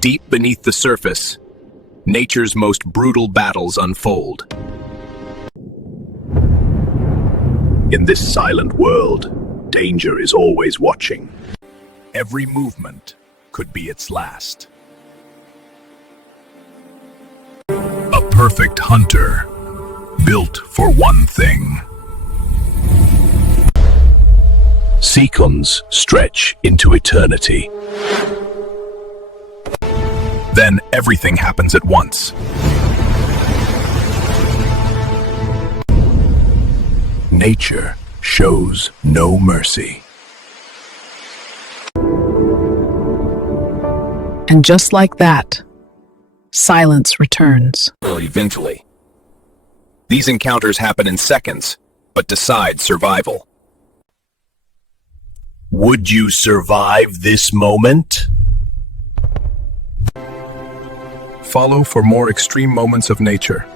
Deep beneath the surface, nature's most brutal battles unfold. In this silent world, danger is always watching. Every movement could be its last. A perfect hunter, built for one thing. Sequence stretch into eternity. Then everything happens at once. Nature shows no mercy. And just like that, silence returns. Eventually. These encounters happen in seconds, but decide survival. Would you survive this moment? Follow for more extreme moments of nature.